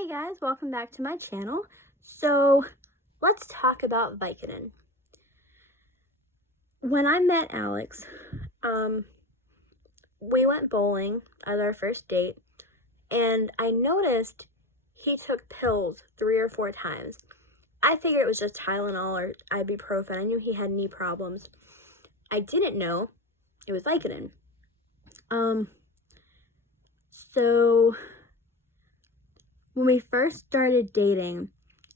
Hey guys, welcome back to my channel. So let's talk about Vicodin. When I met Alex, we went bowling as our first date, and I noticed he took pills 3 or 4 times. I figured it was just Tylenol or ibuprofen. I knew he had knee problems. I didn't know it was Vicodin. So when we first started dating,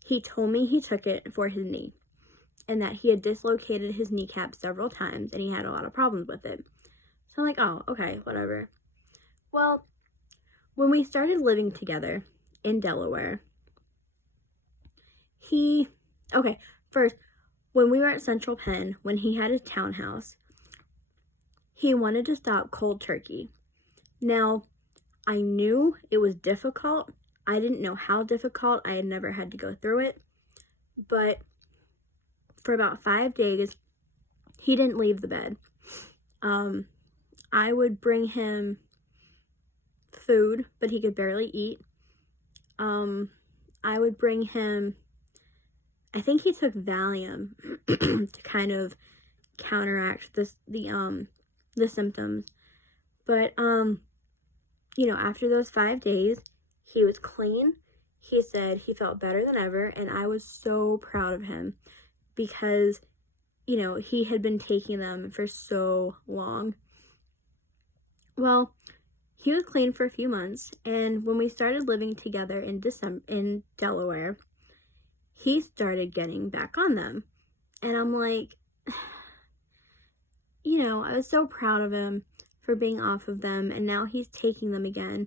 he told me he took it for his knee and that he had dislocated his kneecap several times and he had a lot of problems with it. So I'm like, oh, okay, whatever. Well, when we started living together in Delaware, first, when we were at Central Penn, when he had his townhouse, he wanted to stop cold turkey. Now, I knew it was difficult. I didn't know how difficult. I had never had to go through it. But for about 5 days, he didn't leave the bed. I would bring him food, but he could barely eat. I would bring him, I think he took Valium to kind of counteract the symptoms. But after those 5 days, he was clean. He said he felt better than ever, and I was so proud of him because he had been taking them for so long. Well, he was clean for a few months, and when we started living together in Delaware, he started getting back on them. And I'm like, I was so proud of him for being off of them, and now he's taking them again.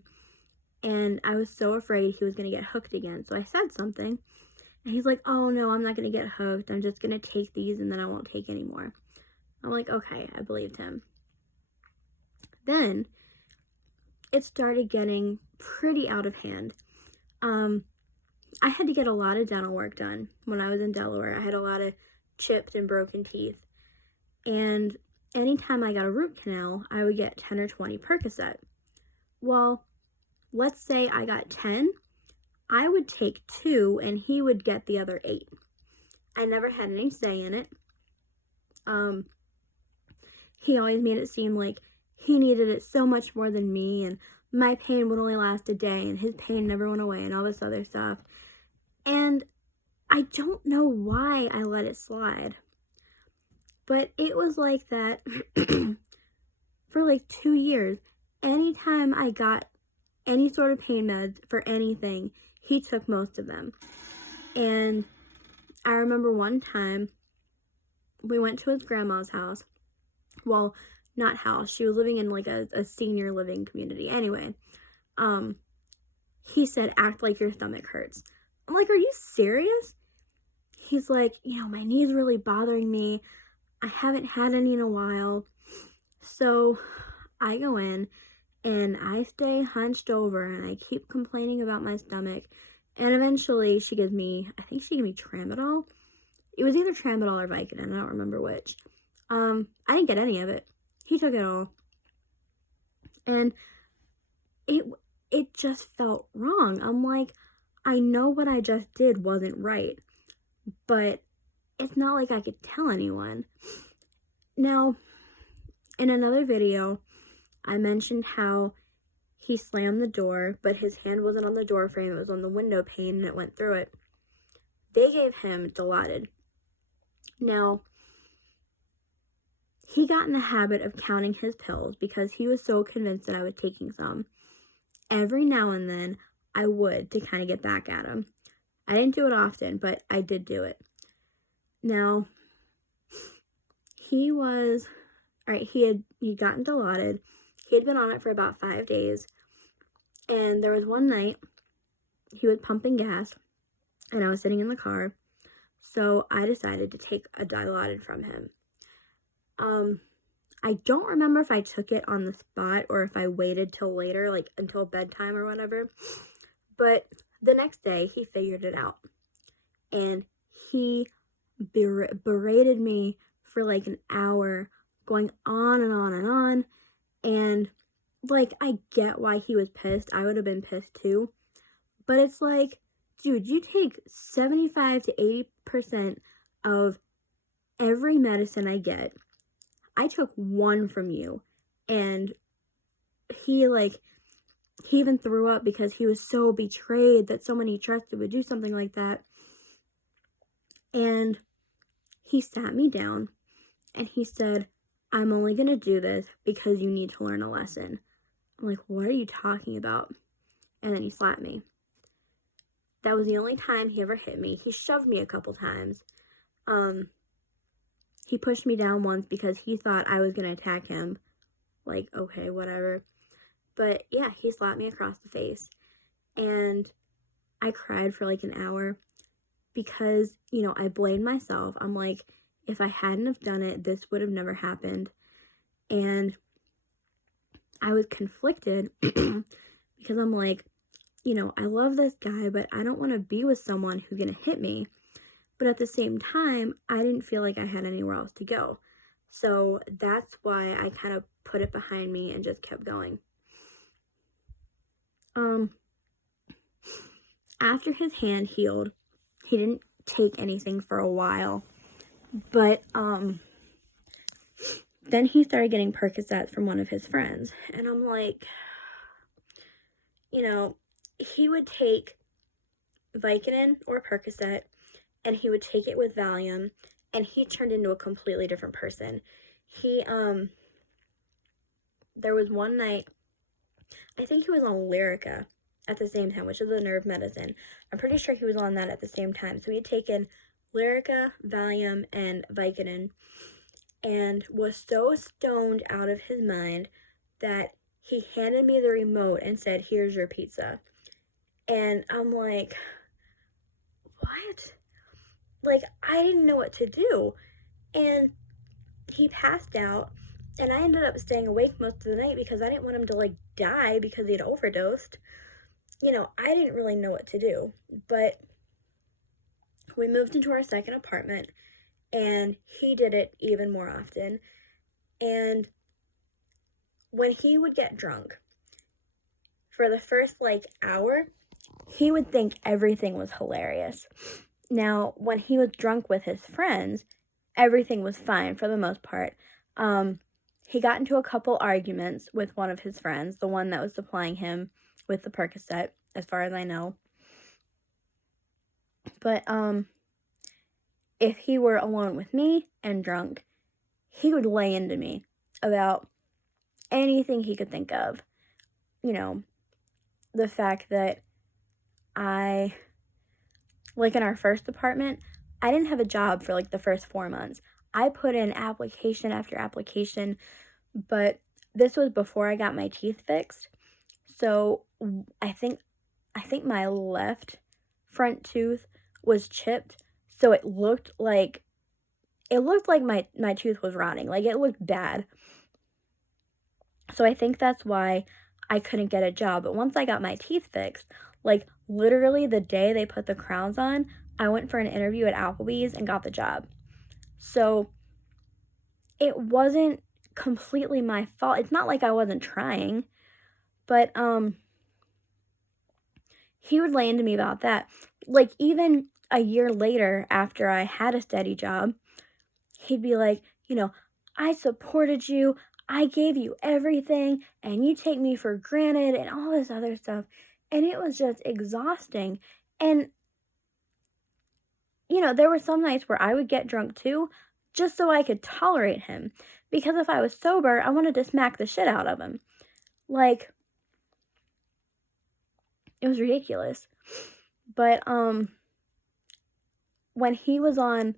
And I was so afraid he was going to get hooked again. So I said something, and he's like, oh no, I'm not going to get hooked. I'm just going to take these, and then I won't take anymore. I'm like, okay, I believed him. Then it started getting pretty out of hand. I had to get a lot of dental work done when I was in Delaware. I had a lot of chipped and broken teeth. And anytime I got a root canal, I would get 10 or 20 Percocet. Well, let's say I got 10, I would take 2 and he would get the other 8. I never had any say in it. He always made it seem like he needed it so much more than me, and my pain would only last a day, and his pain never went away, and all this other stuff. And I don't know why I let it slide. But it was like that for like 2 years. Anytime I got any sort of pain meds for anything, he took most of them. And I remember one time we went to his grandma's house. Well, not house. She was living in like a senior living community. Anyway, he said, act like your stomach hurts. I'm like, are you serious? He's like, my knee's really bothering me. I haven't had any in a while. So I go in and I stay hunched over and I keep complaining about my stomach. And eventually she gives me, I think she gave me Tramadol. It was either Tramadol or Vicodin. I don't remember which. I didn't get any of it. He took it all. And it just felt wrong. I'm like, I know what I just did wasn't right, but it's not like I could tell anyone. Now, in another video, I mentioned how he slammed the door, but his hand wasn't on the door frame, it was on the window pane, and it went through it. They gave him Dilaudid. Now, he got in the habit of counting his pills because he was so convinced that I was taking some. Every now and then, I would to kind of get back at him. I didn't do it often, but I did do it. Now, he had gotten Dilaudid. He had been on it for about 5 days. And there was one night, he was pumping gas, and I was sitting in the car. So I decided to take a Dilaudid from him. I don't remember if I took it on the spot or if I waited till later, like until bedtime or whatever. But the next day, he figured it out. And he berated me for like an hour, going on and on and on. And like, I get why he was pissed. I would have been pissed too. But it's like, dude, you take 75 to 80% of every medicine I get. I took one from you. And he even threw up because he was so betrayed that someone he trusted would do something like that. And he sat me down and he said, I'm only going to do this because you need to learn a lesson. I'm like, what are you talking about? And then he slapped me. That was the only time he ever hit me. He shoved me a couple times. He pushed me down once because he thought I was going to attack him. Like, okay, whatever. But yeah, he slapped me across the face. And I cried for like an hour because, I blamed myself. I'm like, if I hadn't have done it, this would have never happened. And I was conflicted because I'm like, I love this guy, but I don't want to be with someone who's going to hit me. But at the same time, I didn't feel like I had anywhere else to go. So that's why I kind of put it behind me and just kept going. After his hand healed, he didn't take anything for a while. But then he started getting Percocets from one of his friends. And I'm like, he would take Vicodin or Percocet and he would take it with Valium and he turned into a completely different person. He, there was one night, I think he was on Lyrica at the same time, which is a nerve medicine. I'm pretty sure he was on that at the same time. So he had taken Lyrica, Valium, and Vicodin and was so stoned out of his mind that he handed me the remote and said, here's your pizza. And I'm like, what? Like, I didn't know what to do. And he passed out, and I ended up staying awake most of the night because I didn't want him to, die because he had overdosed. I didn't really know what to do. But we moved into our second apartment, and he did it even more often. And when he would get drunk, for the first, hour, he would think everything was hilarious. Now, when he was drunk with his friends, everything was fine for the most part. He got into a couple arguments with one of his friends, the one that was supplying him with the Percocet, as far as I know. But, if he were alone with me and drunk, he would lay into me about anything he could think of. The fact that in our first apartment, I didn't have a job for the first 4 months. I put in application after application, but this was before I got my teeth fixed. So I think my left front tooth was chipped, so it looked like my tooth was rotting. It looked bad. So I think that's why I couldn't get a job. But once I got my teeth fixed, literally the day they put the crowns on, I went for an interview at Applebee's and got the job. So it wasn't completely my fault. It's not like I wasn't trying, but he would lay into me about that. Even a year later, after I had a steady job, he'd be like, I supported you, I gave you everything, and you take me for granted, and all this other stuff. And it was just exhausting. And, there were some nights where I would get drunk too, just so I could tolerate him. Because if I was sober, I wanted to smack the shit out of him. It was ridiculous. But, when he was on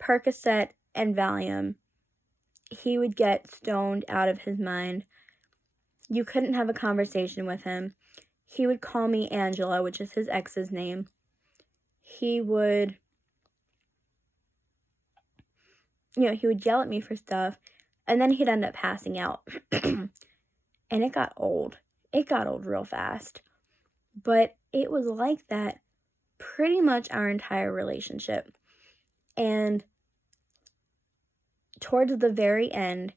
Percocet and Valium, he would get stoned out of his mind. You couldn't have a conversation with him. He would call me Angela, which is his ex's name. He would, he would yell at me for stuff, and then he'd end up passing out. And it got old. It got old real fast. But it was like that pretty much our entire relationship. And towards the very end,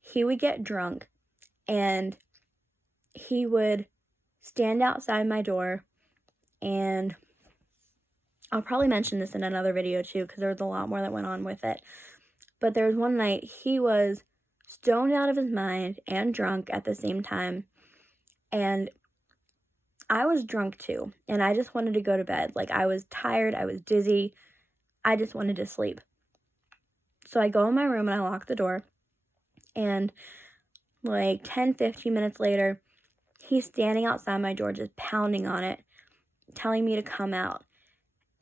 he would get drunk and he would stand outside my door And I'll probably mention this in another video too, because there was a lot more that went on with it. But there was one night he was stoned out of his mind and drunk at the same time. And I was drunk too. And I just wanted to go to bed. Like, I was tired. I was dizzy. I just wanted to sleep. So I go in my room and I lock the door. And like 10, 15 minutes later, he's standing outside my door, just pounding on it, telling me to come out.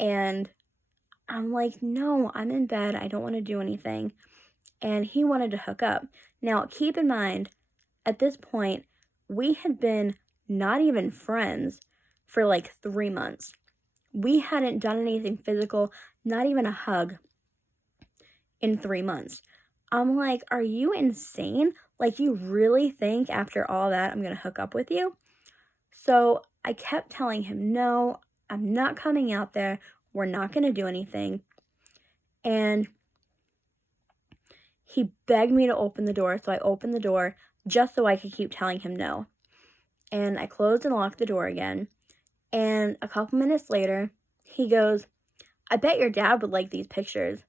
And I'm like, no, I'm in bed. I don't want to do anything. And he wanted to hook up. Now, keep in mind, at this point, we had been not even friends for like 3 months. We hadn't done anything physical, not even a hug, in 3 months. I'm like, are you insane? Like, you really think after all that I'm going to hook up with you? So I kept telling him, no, I'm not coming out there. We're not going to do anything. And he begged me to open the door, so I opened the door just so I could keep telling him no. And I closed and locked the door again. And a couple minutes later, he goes, I bet your dad would like these pictures.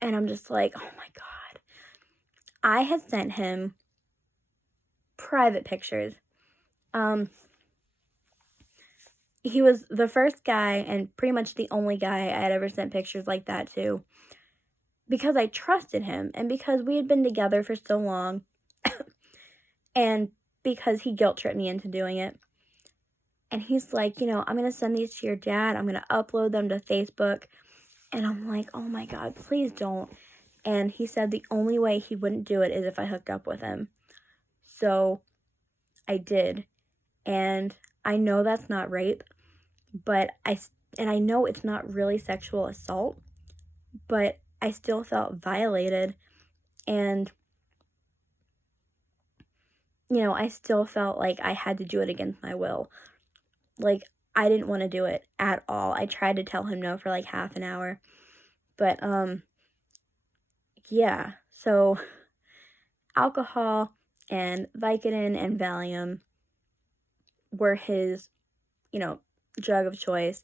And I'm just like, oh my God. I had sent him private pictures. He was the first guy and pretty much the only guy I had ever sent pictures like that to, because I trusted him and because we had been together for so long and because he guilt tripped me into doing it. And he's like, I'm going to send these to your dad. I'm going to upload them to Facebook. And I'm like, oh my God, please don't. And he said the only way he wouldn't do it is if I hooked up with him. So I did. And I know that's not rape, but I know it's not really sexual assault, but I still felt violated. And, I still felt like I had to do it against my will. Like, I didn't want to do it at all. I tried to tell him no for like half an hour. But, yeah. So, alcohol and Vicodin and Valium were his, drug of choice.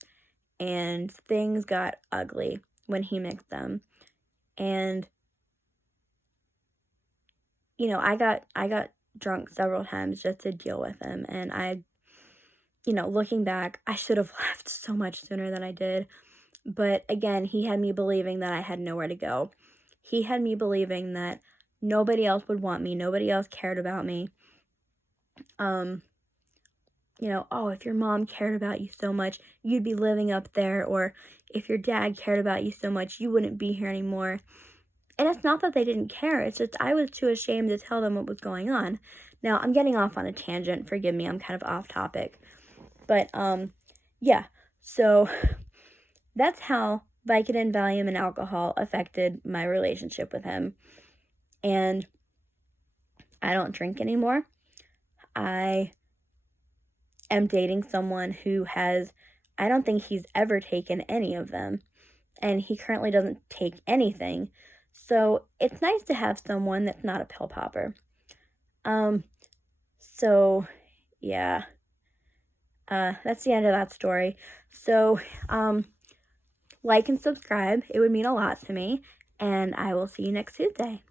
And things got ugly when he mixed them. And, I got drunk several times just to deal with him. And looking back, I should have left so much sooner than I did. But again, he had me believing that I had nowhere to go. He had me believing that nobody else would want me. Nobody else cared about me. If your mom cared about you so much, you'd be living up there. Or if your dad cared about you so much, you wouldn't be here anymore. And it's not that they didn't care. It's just I was too ashamed to tell them what was going on. Now, I'm getting off on a tangent. Forgive me. I'm kind of off topic. But, yeah. So, that's how Vicodin, Valium, and alcohol affected my relationship with him. And I don't drink anymore. I am dating someone who I don't think he's ever taken any of them. And he currently doesn't take anything. So it's nice to have someone that's not a pill popper. So yeah. That's the end of that story. So, like and subscribe. It would mean a lot to me. And I will see you next Tuesday.